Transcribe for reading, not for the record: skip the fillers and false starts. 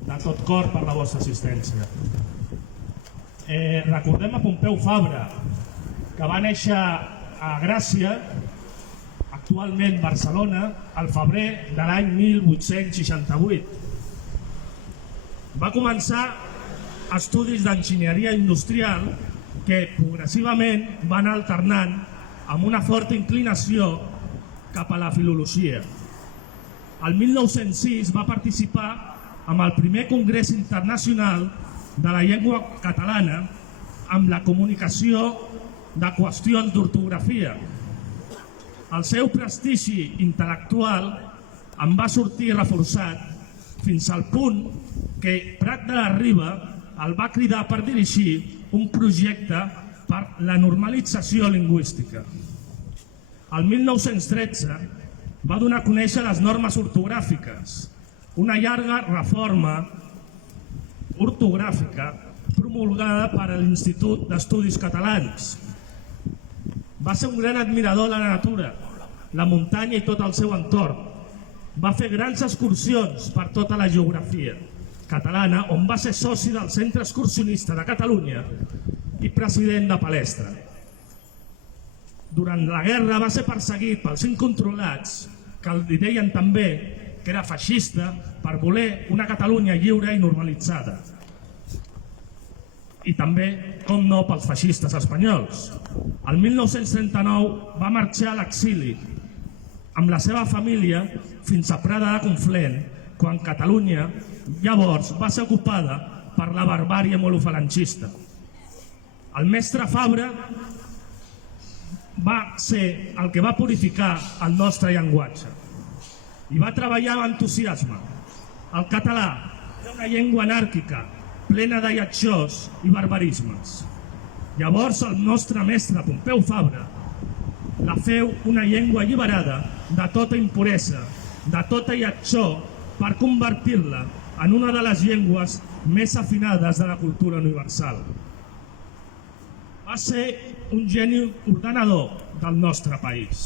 de tot cor per la vostra assistència. Recordem a Pompeu Fabra, que va néixer a Gràcia, actualment Barcelona, al febrer de l'any 1868. Va començar estudis d'enginyeria industrial que progressivament va anar alternant amb una forta inclinació cap a la filologia. El 1906 va participar en el primer Congrés Internacional de la Llengua Catalana amb la comunicació de qüestions d'ortografia. El seu prestigi intel·lectual en va sortir reforçat fins al punt que Prat de la Riba el va cridar per dirigir un projecte per la normalització lingüística. El 1913 va donar a conèixer les normes ortogràfiques, una llarga reforma ortogràfica promulgada per l'Institut d'Estudis Catalans. Va ser un gran admirador de la natura, la muntanya i tot el seu entorn. Va fer grans excursions per tota la geografia catalana, on va ser soci del Centre Excursionista de Catalunya i president de Palestra. Durant la guerra va ser perseguit pels incontrolats, que li deien també que era feixista, per voler una Catalunya lliure i normalitzada. I també, com no, pels feixistes espanyols. El 1939 va marxar a l'exili amb la seva família fins a Prada de Conflent, quan Catalunya llavors va ser ocupada per la barbàrie molofalangista. El mestre Fabra va ser el que va purificar el nostre llenguatge i va treballar amb entusiasme. El català era una llengua anàrquica, plena de lletjors i barbarismes. Llavors el nostre mestre Pompeu Fabra la feu una llengua alliberada de tota impuresa, de tota lletjor, per convertir-la en una de les llengües més afinades de la cultura universal. Va ser un geni ordenador del nostre país.